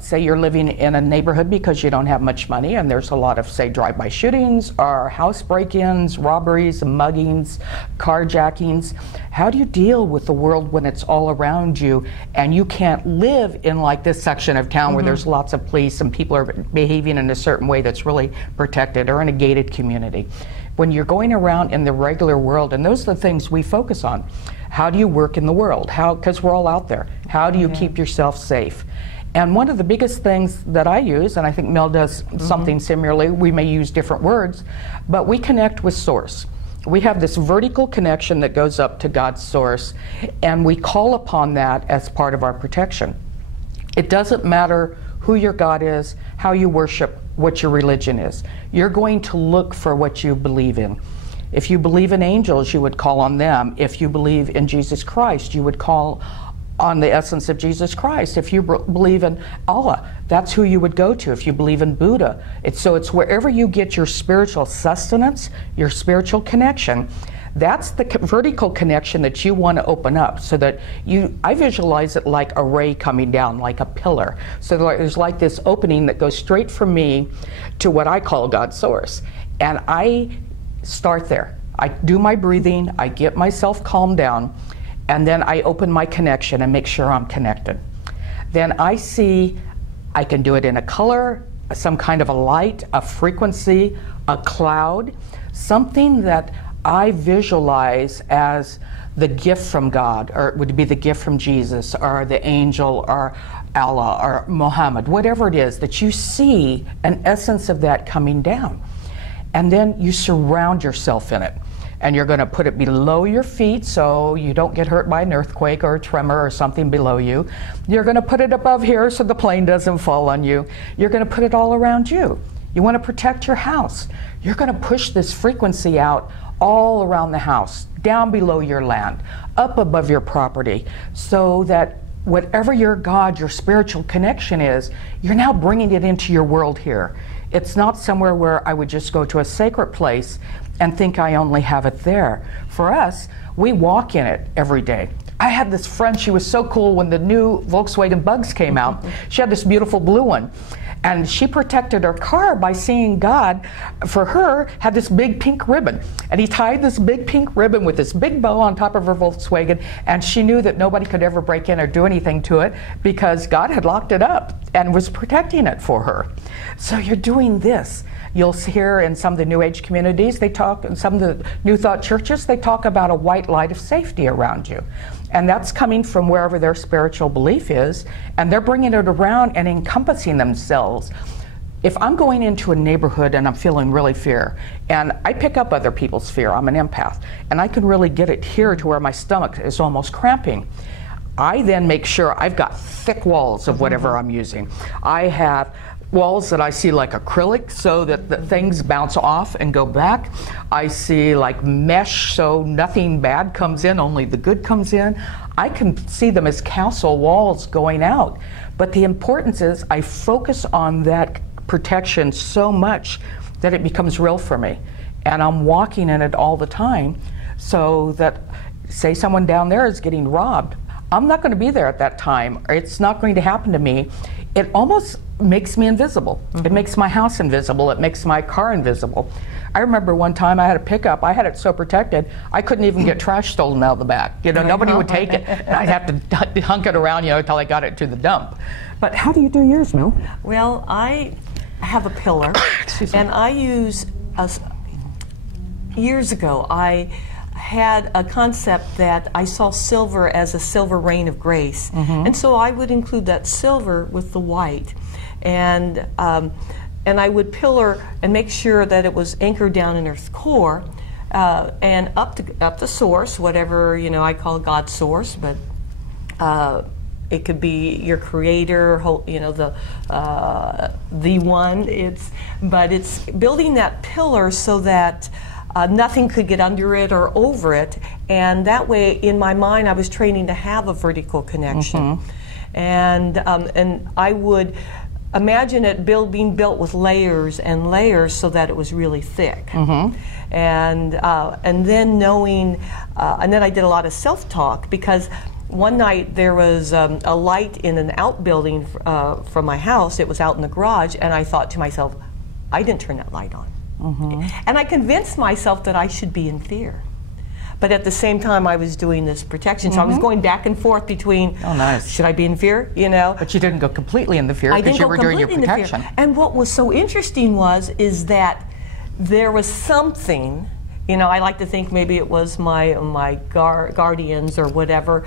say you're living in a neighborhood because you don't have much money, and there's a lot of, say, drive-by shootings or house break-ins, robberies, muggings, carjackings. How do you deal with the world when it's all around you and you can't live in like this section of town where there's lots of police and people are behaving in a certain way that's really protected, or in a gated community? When you're going around in the regular world, and those are the things we focus on. How do you work in the world? Because we're all out there. How do you keep yourself safe? And one of the biggest things that I use, and I think Mel does something similarly, we may use different words, but we connect with Source. We have this vertical connection that goes up to God's source, and we call upon that as part of our protection. It doesn't matter who your God is, how you worship, what your religion is. You're going to look for what you believe in. If you believe in angels, you would call on them. If you believe in Jesus Christ, you would call on the essence of Jesus Christ. If you believe in Allah, that's who you would go to. If you believe in Buddha, it's wherever you get your spiritual sustenance, your spiritual connection. That's the vertical connection that you want to open up, so that I visualize it like a ray coming down, like a pillar. So there's like this opening that goes straight from me to what I call God's source. And I start there. I do my breathing, I get myself calmed down, and then I open my connection and make sure I'm connected. Then I see, I can do it in a color, some kind of a light, a frequency, a cloud, something that I visualize as the gift from God, or it would be the gift from Jesus, or the angel, or Allah, or Muhammad, whatever it is, that you see an essence of that coming down. And then you surround yourself in it. And you're going to put it below your feet so you don't get hurt by an earthquake or a tremor or something below you. You're going to put it above here so the plane doesn't fall on you. You're going to put it all around you. You want to protect your house. You're going to push this frequency out all around the house, down below your land, up above your property, so that whatever your God, your spiritual connection is, you're now bringing it into your world here. It's not somewhere where I would just go to a sacred place and think I only have it there. For us, we walk in it every day. I had this friend, she was so cool when the new Volkswagen Bugs came out. She had this beautiful blue one. And she protected her car by seeing God, for her, had this big pink ribbon. And he tied this big pink ribbon with this big bow on top of her Volkswagen, and she knew that nobody could ever break in or do anything to it because God had locked it up and was protecting it for her. So you're doing this. You'll hear in some of the New Age communities, they talk, in some of the New Thought churches, they talk about a white light of safety around you. And that's coming from wherever their spiritual belief is, and they're bringing it around and encompassing themselves. If I'm going into a neighborhood and I'm feeling really fear, and I pick up other people's fear, I'm an empath, and I can really get it here to where my stomach is almost cramping, I then make sure I've got thick walls of whatever I'm using. I have walls that I see like acrylic so that the things bounce off and go back. I see like mesh so nothing bad comes in, only the good comes in. I can see them as castle walls going out. But the importance is I focus on that protection so much that it becomes real for me. And I'm walking in it all the time, so that, say someone down there is getting robbed, I'm not going to be there at that time, or it's not going to happen to me. It almost makes me invisible. It makes my house invisible. It makes my car invisible. I remember one time I had a pickup. I had it so protected, I couldn't even get trash stolen out of the back. You know, nobody would take it. And I'd have to hunk it around, until I got it to the dump. But how do you do yours, Mel? Well, I have a pillar, and I use, years ago, I had a concept that I saw silver as a silver rain of grace. And so I would include that silver with the white. And I would pillar and make sure that it was anchored down in Earth's core, and up the source, whatever I call God's source, but it could be your creator, the one. But it's building that pillar so that nothing could get under it or over it, and that way, in my mind, I was training to have a vertical connection, and I would imagine it being built with layers and layers so that it was really thick, and then knowing, and then I did a lot of self-talk, because one night there was a light in an outbuilding from my house. It was out in the garage, and I thought to myself, I didn't turn that light on. And I convinced myself that I should be in fear. But at the same time, I was doing this protection, so I was going back and forth between, should I be in fear, you know? But you didn't go completely in the fear because you were doing your protection. And what was so interesting is that there was something, you know, I like to think maybe it was my guardians or whatever,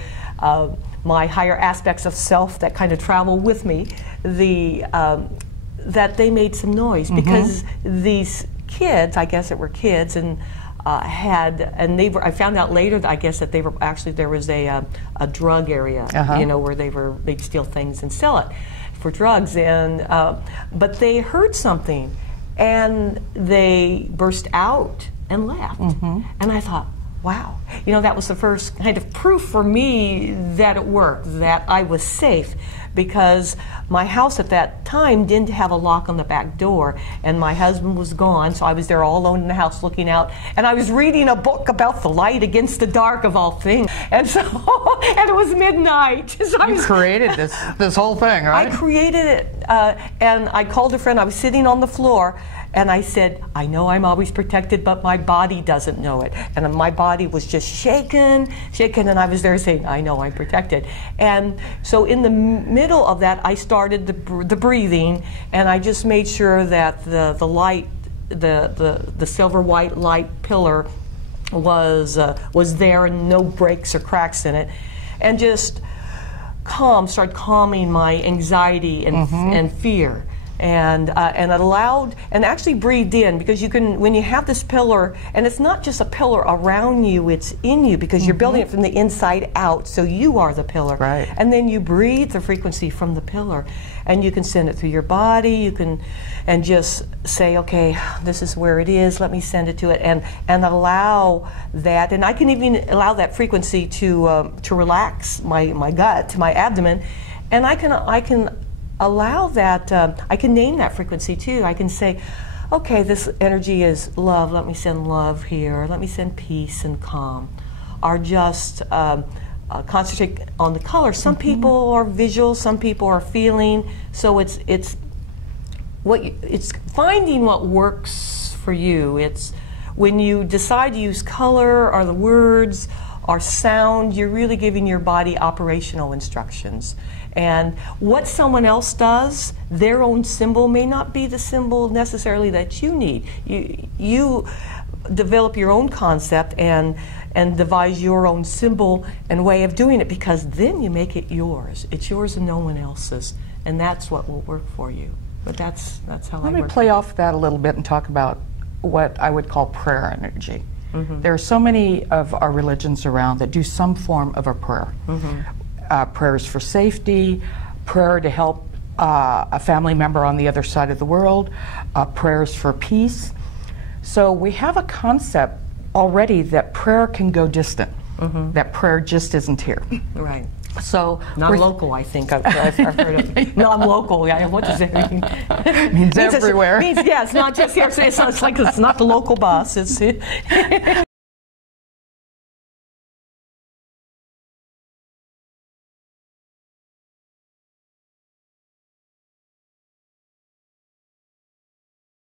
my higher aspects of self that kind of travel with me, that they made some noise because these kids, I guess it were kids, and I found out later that I guess that they were actually, there was a drug area, you know, where they'd steal things and sell it for drugs, and but they heard something and they burst out and left, and I thought, wow, you know, that was the first kind of proof for me that it worked, that I was safe, because my house at that time didn't have a lock on the back door, and my husband was gone, so I was there all alone in the house looking out, and I was reading a book about the light against the dark of all things, and so, and it was midnight. So you created this whole thing, right? I created it, and I called a friend. I was sitting on the floor, and I said, I know I'm always protected, but my body doesn't know it. And my body was just shaking, and I was there saying, I know I'm protected. And so in the middle of that, I started the breathing, and I just made sure that the light, the silver white light pillar was there and no breaks or cracks in it. And just started calming my anxiety and fear. And it allowed, and actually breathed in, because you can, when you have this pillar, and it's not just a pillar around you, it's in you, because you're building it from the inside out, so you are the pillar. Right. And then you breathe the frequency from the pillar, and you can send it through your body, you can, and just say, okay, this is where it is, let me send it to it, and allow that, and I can even allow that frequency to relax my gut, my abdomen, and I can allow that, I can name that frequency too. I can say, okay, this energy is love, let me send love here, let me send peace and calm. Or just concentrate on the color. Some people are visual, some people are feeling, so it's finding what works for you. It's when you decide to use color or the words or sound, you're really giving your body operational instructions. And what someone else does, their own symbol may not be the symbol necessarily that you need. You develop your own concept and devise your own symbol and way of doing it, because then you make it yours. It's yours and no one else's, and that's what will work for you. But that's how I work. Let me play off that a little bit and talk about what I would call prayer energy. There are so many of our religions around that do some form of a prayer. Prayers for safety, prayer to help a family member on the other side of the world, prayers for peace. So we have a concept already that prayer can go distant, that prayer just isn't here. Right. So non-local, I think I've heard of. Non-local, yeah. What does that mean? It means everywhere. Yeah, it's not just here. So it's like it's not the local bus. It's